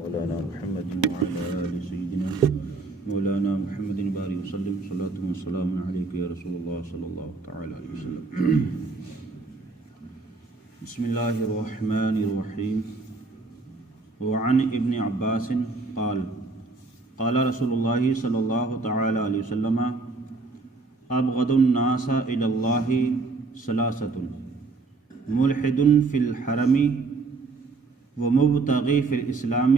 مولانا محمد وعلى آل سيدنا مولانا محمد بارك وسلم صلاة والسلام عليك يا رسول الله صلى الله تعالى عليه وسلم. بسم الله الرحمن الرحيم. وعن ابن عباس قال قال رسول الله صلى الله تعالى عليه وسلم أبغض الناس إلى الله ثلاثة ملحد في الحرم ومبتغي في الإسلام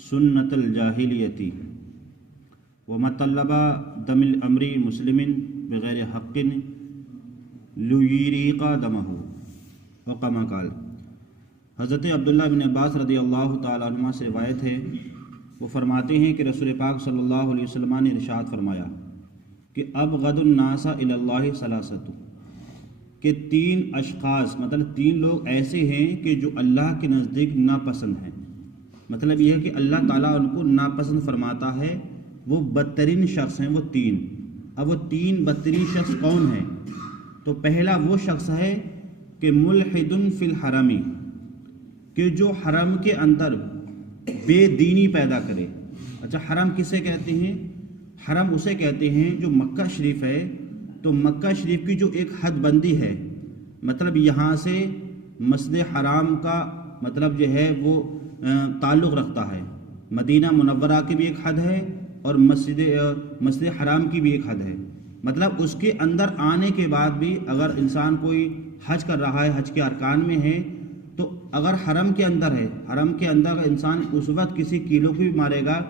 سنة الجاهلية ومطلب دم الأمر مسلم بغیر حق لیریق دمہ وقما قال. حضرت عبداللہ بن عباس رضی اللہ تعالیٰ عنہ سے روایت ہے، وہ فرماتے ہیں کہ رسول پاک صلی اللہ علیہ وسلم نے ارشاد فرمایا کہ ابغض الناس الی اللہ ثلاثۃ، کہ تین اشخاص مطلب تین لوگ ایسے ہیں کہ جو اللہ کے نزدیک ناپسند ہیں. مطلب یہ ہے کہ اللہ تعالیٰ ان کو ناپسند فرماتا ہے. وہ بدترین شخص ہیں وہ تین. اب وہ تین بدترین شخص کون ہیں؟ تو پہلا وہ شخص ہے کہ ملحد فی الحرم، کہ جو حرم کے اندر بے دینی پیدا کرے. اچھا، حرم کسے کہتے ہیں؟ حرم اسے کہتے ہیں جو مکہ شریف ہے. تو مکہ شریف کی جو ایک حد بندی ہے، مطلب یہاں سے مسجد حرام کا مطلب جو ہے وہ تعلق رکھتا ہے. مدینہ منورہ کی بھی ایک حد ہے اور مسجد حرام کی بھی ایک حد ہے. مطلب اس کے اندر آنے کے بعد بھی اگر انسان کوئی حج کر رہا ہے، حج کے ارکان میں ہے، تو اگر حرم کے اندر ہے، حرم کے اندر انسان اس وقت کسی کیلوں کو بھی مارے گا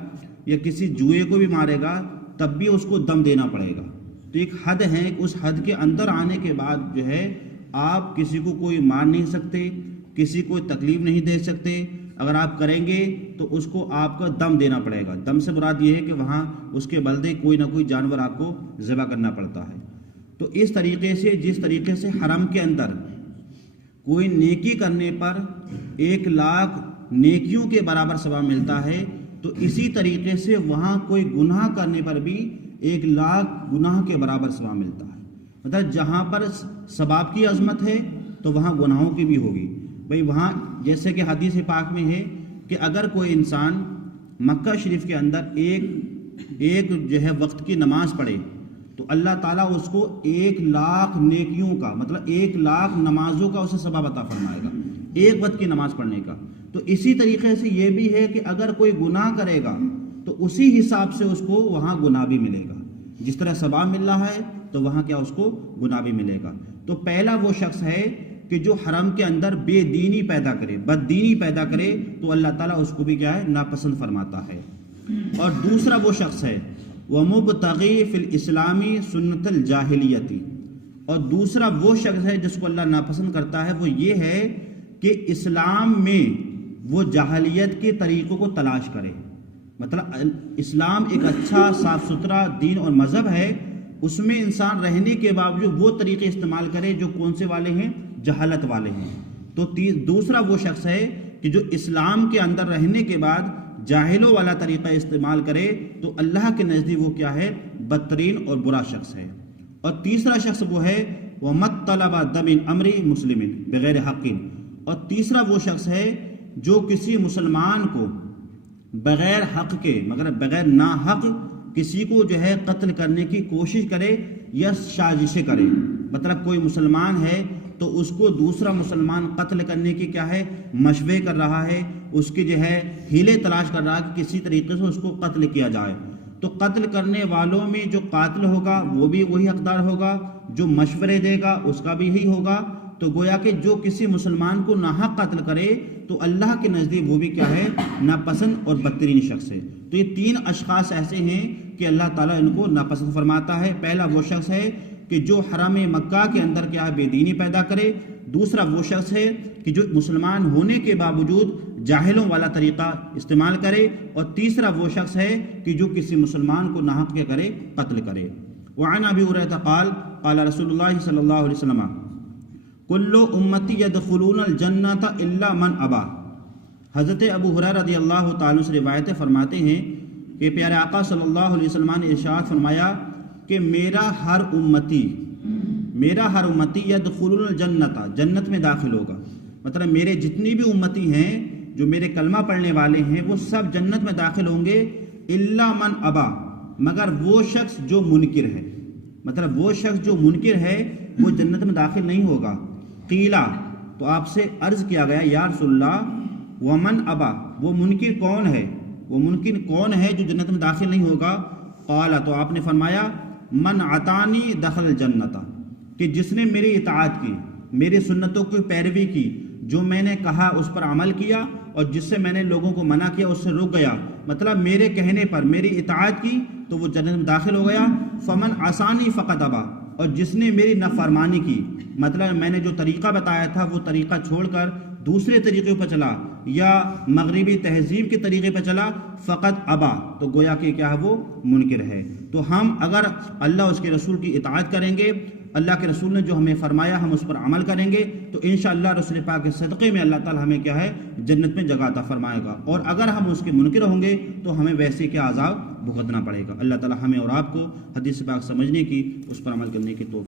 یا کسی جوئے کو بھی مارے گا تب بھی اس کو دم دینا پڑے گا. تو ایک حد ہے، اس حد کے اندر آنے کے بعد جو ہے آپ کسی کو کوئی مار نہیں سکتے، کسی کو تکلیف نہیں دے سکتے. اگر آپ کریں گے تو اس کو آپ کا دم دینا پڑے گا. دم سے مراد یہ ہے کہ وہاں اس کے بدلے کوئی نہ کوئی جانور آپ کو ذبح کرنا پڑتا ہے. تو اس طریقے سے جس طریقے سے حرم کے اندر کوئی نیکی کرنے پر 1,00,000 نیکیوں کے برابر ثواب ملتا ہے، تو اسی طریقے سے وہاں کوئی گناہ کرنے پر بھی 1,00,000 گناہ کے برابر ثواب ملتا ہے. مطلب جہاں پر ثواب کی عظمت ہے تو وہاں گناہوں کی بھی ہوگی. بھئی وہاں جیسے کہ حدیث پاک میں ہے کہ اگر کوئی انسان مکہ شریف کے اندر ایک جو ہے وقت کی نماز پڑھے تو اللہ تعالیٰ اس کو 1,00,000 نیکیوں کا مطلب 1,00,000 نمازوں کا اسے ثواب عطا فرمائے گا، ایک وقت کی نماز پڑھنے کا. تو اسی طریقے سے یہ بھی ہے کہ اگر کوئی گناہ کرے گا تو اسی حساب سے اس کو وہاں گناہ بھی ملے گا. جس طرح ثواب مل رہا ہے تو وہاں کیا اس کو گناہ بھی ملے گا. تو پہلا وہ شخص ہے کہ جو حرم کے اندر بے دینی پیدا کرے، بد دینی پیدا کرے، تو اللہ تعالیٰ اس کو بھی کیا ہے ناپسند فرماتا ہے. اور دوسرا وہ شخص ہے وَمُبْتَغِي فِي الْإِسْلَامِ سُنَّةَ الْجَاهِلِيَّةِ، اور دوسرا وہ شخص ہے جس کو اللہ ناپسند کرتا ہے وہ یہ ہے کہ اسلام میں وہ جاہلیت کے طریقوں کو تلاش کرے. مطلب اسلام ایک اچھا صاف ستھرا دین اور مذہب ہے، اس میں انسان رہنے کے باوجود وہ طریقے استعمال کرے جو کون سے والے ہیں؟ جہالت والے ہیں. تو دوسرا وہ شخص ہے کہ جو اسلام کے اندر رہنے کے بعد جاہلوں والا طریقہ استعمال کرے تو اللہ کے نزدیک وہ کیا ہے؟ بدترین اور برا شخص ہے. اور تیسرا شخص وہ ہے وَمَطَّلَبَ دَمِ الْأَمْرِ مُسْلِمٍ بغیر حق، اور تیسرا وہ شخص ہے جو کسی مسلمان کو بغیر حق کے مگر بغیر ناحق کسی کو جو ہے قتل کرنے کی کوشش کرے یا سازشیں کرے. مطلب کوئی مسلمان ہے تو اس کو دوسرا مسلمان قتل کرنے کی کیا ہے مشورے کر رہا ہے، اس کے جو ہے ہیلے تلاش کر رہا ہے کہ کسی طریقے سے اس کو قتل کیا جائے. تو قتل کرنے والوں میں جو قاتل ہوگا وہ بھی وہی حقدار ہوگا، جو مشورے دے گا اس کا بھی یہی ہوگا. تو گویا کہ جو کسی مسلمان کو ناحق قتل کرے تو اللہ کے نزدیک وہ بھی کیا ہے ناپسند اور بدترین شخص ہے. تو یہ تین اشخاص ایسے ہیں کہ اللہ تعالیٰ ان کو ناپسند فرماتا ہے. پہلا وہ شخص ہے کہ جو حرم مکہ کے اندر کیا ہے بے دینی پیدا کرے. دوسرا وہ شخص ہے کہ جو مسلمان ہونے کے باوجود جاہلوں والا طریقہ استعمال کرے. اور تیسرا وہ شخص ہے کہ جو کسی مسلمان کو ناحق کیا کرے قتل کرے. وعن ابی ہریرہ قال قال رسول اللہ صلی اللہ علیہ وسلم کل امتی یدخلون الجنۃ الا من ابا. حضرت ابو ہریرہ رضی اللہ تعالیٰ سے روایتیں فرماتے ہیں کہ پیارے آقا صلی اللہ علیہ وسلم نے ارشاد فرمایا کہ میرا ہر امتی یدخلون الجنۃ جنت میں داخل ہوگا. مطلب میرے جتنی بھی امتی ہیں جو میرے کلمہ پڑھنے والے ہیں وہ سب جنت میں داخل ہوں گے الا من ابا، مگر وہ شخص جو منکر ہے، مطلب وہ شخص جو منکر ہے وہ جنت میں داخل نہیں ہوگا۔ قیلا، تو آپ سے عرض کیا گیا یا رسول اللہ ومن ابا، وہ منکر کون ہے، وہ منکر کون ہے جو جنت میں داخل نہیں ہوگا؟ قال، تو آپ نے فرمایا من عطانی دخل الجنت، کہ جس نے میری اطاعت کی، میری سنتوں کی پیروی کی، جو میں نے کہا اس پر عمل کیا اور جس سے میں نے لوگوں کو منع کیا اس سے رک گیا، مطلب میرے کہنے پر میری اطاعت کی تو وہ جنت میں داخل ہو گیا۔ فمن عصانی فقط ابا، اور جس نے میری نافرمانی کی، مطلب میں نے جو طریقہ بتایا تھا وہ طریقہ چھوڑ کر دوسرے طریقے پر چلا یا مغربی تہذیب کے طریقے پر چلا، فقط ابا، تو گویا کہ کیا ہے، وہ منکر ہے۔ تو ہم اگر اللہ اس کے رسول کی اطاعت کریں گے، اللہ کے رسول نے جو ہمیں فرمایا ہم اس پر عمل کریں گے، تو انشاءاللہ رسول پاک کے صدقے میں اللہ تعالی ہمیں کیا ہے، جنت میں جگہ عطا فرمائے گا، اور اگر ہم اس کے منکر ہوں گے تو ہمیں ویسے کیا عذاب بھگتنا پڑے گا۔ اللہ تعالی ہمیں اور آپ کو حدیث پاک سمجھنے کی، اس پر عمل کرنے کی توفیق